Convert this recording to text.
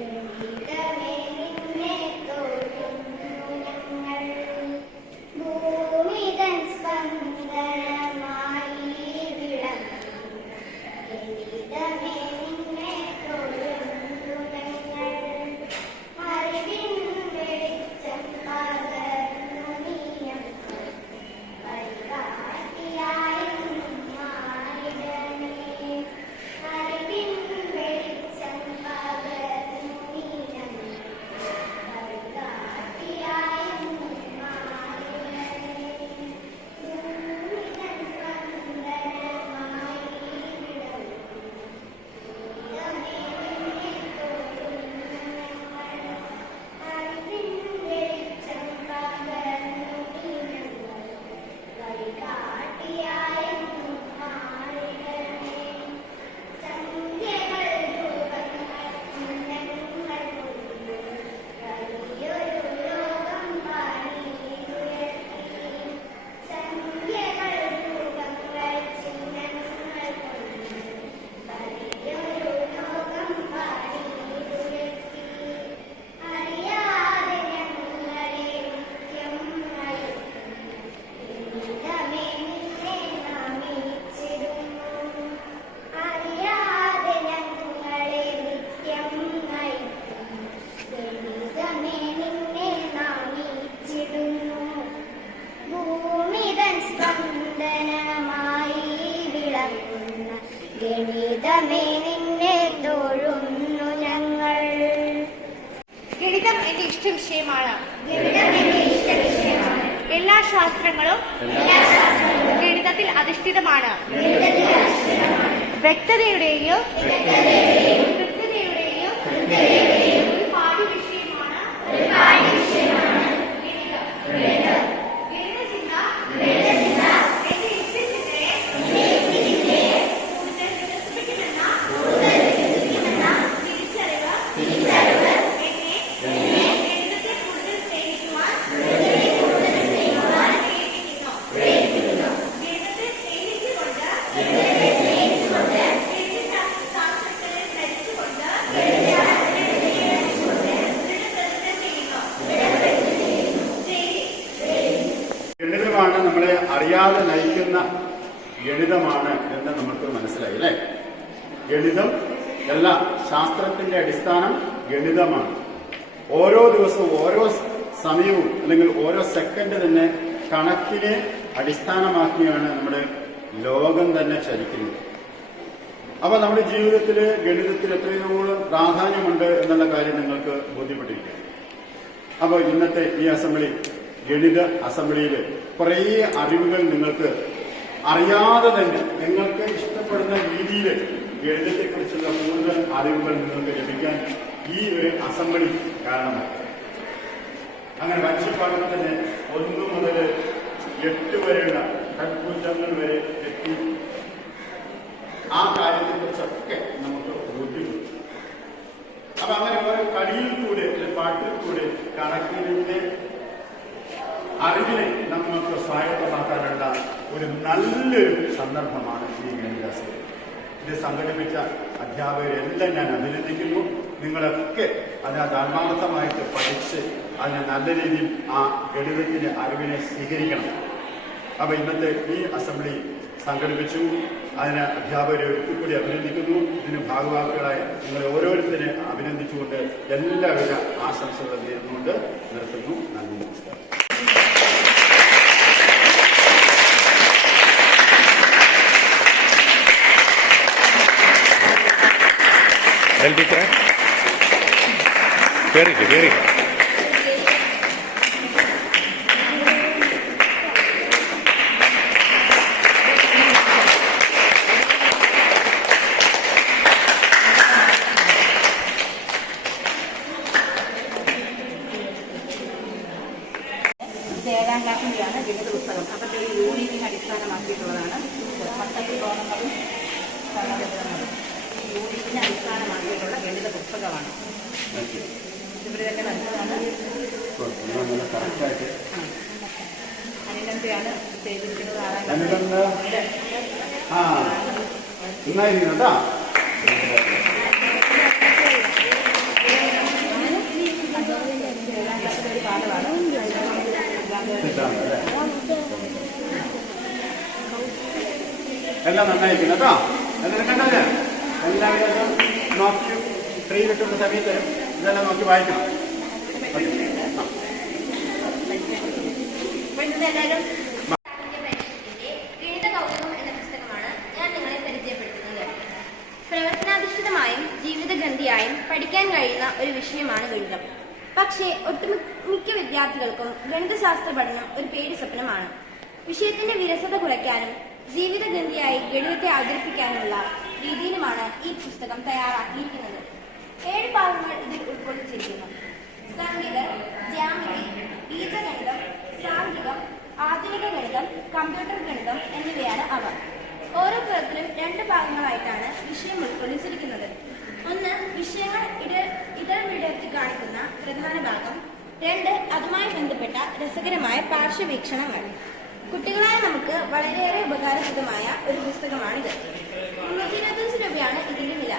ഗണിതമേ നിന്നെ വിളങ്ങുന്ന ഗണിതമേ നിന്നെ തൊഴുന്നു ഞങ്ങൾ? ഗണിതം എന്റെ ഇഷ്ട വിഷയമാണ്. ഗണിതം എന്റെ ഇഷ്ട വിഷയമാണ്. എല്ലാ ശാസ്ത്രങ്ങളും ഗണിതത്തിൽ അധിഷ്ഠിതമാണ്. വ്യക്തതയുടെയും ഗണിതമാണ് നമ്മളെ അറിയാതെ നയിക്കുന്ന ഗണിതമാണ് എന്ന് നമുക്ക് മനസ്സിലായി അല്ലേ? ഗണിതം എല്ലാ ശാസ്ത്രത്തിന്റെ അടിസ്ഥാനം ഗണിതമാണ്. ഓരോ ദിവസവും ഓരോ സമയവും അല്ലെങ്കിൽ ഓരോ സെക്കൻഡ് തന്നെ കണക്കിനെ അടിസ്ഥാനമാക്കിയാണ് നമ്മുടെ ലോകം തന്നെ ചലിക്കുന്നത്. അപ്പൊ നമ്മുടെ ജീവിതത്തിൽ ഗണിതത്തിൽ എത്രയോളം പ്രാധാന്യമുണ്ട് എന്നുള്ള കാര്യം നിങ്ങൾക്ക് ബോധ്യപ്പെട്ടിരിക്കും. അപ്പോൾ ഇന്നത്തെ ഈ അസംബ്ലി ഗണിത അസംബ്ലിയിൽ കുറേ അറിവുകൾ നിങ്ങൾക്ക് അറിയാതെ തന്നെ നിങ്ങൾക്ക് ഇഷ്ടപ്പെടുന്ന രീതിയിൽ ഗണിതത്തെക്കുറിച്ചുള്ള കൂടുതൽ അറിവുകൾ നിങ്ങൾക്ക് ലഭിക്കാൻ ഈ ഒരു അസംബ്ലി കാരണമായി. അങ്ങനെ മനുഷ്യപ്പാടിൽ തന്നെ ഒന്നു മുതൽ എട്ട് വരെയുള്ള ഷഡ്ഭുജങ്ങൾ വരെ എത്തി. ആ കാര്യത്തെക്കുറിച്ചൊക്കെ നമുക്ക് ബോധ്യപ്പെടും അപ്പൊ അങ്ങനെ ഓരോ കളിയിൽ കൂടെ പാട്ടിൽ കൂടെ കണക്കിന്റെ അറിവിനെ നമുക്ക് സ്വായത്തമാക്കാനുള്ള ഒരു നല്ലൊരു സന്ദർഭമാണ് ഈ ഗണിതാസ് ഇത് സംഘടിപ്പിച്ച അധ്യാപകരെല്ലാം ഞാൻ അഭിനന്ദിക്കുന്നു. നിങ്ങളൊക്കെ അതിനകത്ത് ആത്മാർത്ഥമായിട്ട് പഠിച്ച് അതിനെ നല്ല രീതിയിൽ ആ ഗണിതത്തിന്റെ അറിവിനെ സ്വീകരിക്കണം. അപ്പൊ ഇന്നത്തെ ഈ അസംബ്ലി സംഘടിപ്പിച്ചു. അതിന് അധ്യാപകരെ ഒരിക്കൽ കൂടി അഭിനന്ദിക്കുന്നു. ഇതിന് ഭാഗവാഹികളായ നിങ്ങളെ ഓരോരുത്തരെ അഭിനന്ദിച്ചുകൊണ്ട് എല്ലാവിധ ആശംസകൾ നേരുന്നുകൊണ്ട് നിർത്തുന്നു. നന്ദി നമസ്കാരം. എൽ ടീച്ചറെ കയറിക്ക് കയറി ഇത് ഏഴാം ക്ലാസ്സിന്റെയാണ് ഗണിത പുസ്തകം. അപ്പം ഒരു യൂണിറ്റിനെ അടിസ്ഥാനമാക്കിയിട്ടുള്ളതാണ്. പട്ടത്തിൽ ഗോണങ്ങളും നല്ലതാണ്. ഇവരെയൊക്കെ നല്ലതാണ് അനിലന്തയാണ് ചെയ്തിരിക്കുന്നത് എല്ലാം നന്നായിരിക്കുന്നു കേട്ടോ. എല്ലാവരും നോക്കി ഫ്രീ കിട്ടുന്ന സമയത്ത് ഇതെല്ലാം നോക്കി വായിക്കണം. പ്രവർത്തനാധിഷ്ഠിതമായും ജീവിതഗ്രന്ഥിയായും പഠിക്കാൻ കഴിയുന്ന ഒരു വിഷയമാണ് ഗണിതം. പക്ഷേ ഒട്ടുമിക്ക വിദ്യാർത്ഥികൾക്കും ഗണിതശാസ്ത്ര പഠനം ഒരു പേടി സ്വപ്നമാണ്. വിഷയത്തിന്റെ വിരസത കുറയ്ക്കാനും ജീവിതഗ്രന്ഥിയായി ഗണിതത്തെ അവതരിപ്പിക്കാനുള്ള രീതിയിലുമാണ് ഈ പുസ്തകം തയ്യാറാക്കിയിരിക്കുന്നത്. ഉൾക്കൊള്ളിച്ചിരിക്കുന്നു സംഗീതം ജ്യാമിതി ബീജഗണിതം സാംഘികം ആധുനിക ഗണിതം കമ്പ്യൂട്ടർ ഗണിതം എന്നിവയാണ് അവ ഓരോ പുറത്തിലും രണ്ട് ഭാഗങ്ങളായിട്ടാണ് വിഷയം ഉൾക്കൊള്ളിച്ചിരിക്കുന്നത് ഒന്ന് വിഷയങ്ങൾ ഇട ഇടവിടർത്തി കാണിക്കുന്ന പ്രധാന ഭാഗം രണ്ട് അതുമായി ബന്ധപ്പെട്ട രസകരമായ പാർശ്വവീക്ഷണങ്ങൾ. കുട്ടികളായ നമുക്ക് വളരെയേറെ ഉപകാരപ്രദമായ ഒരു പുസ്തകമാണിത് മുന്നൂറ്റി ഇരുപത്തഞ്ച് രൂപയാണ് ഇതിന്റെ വില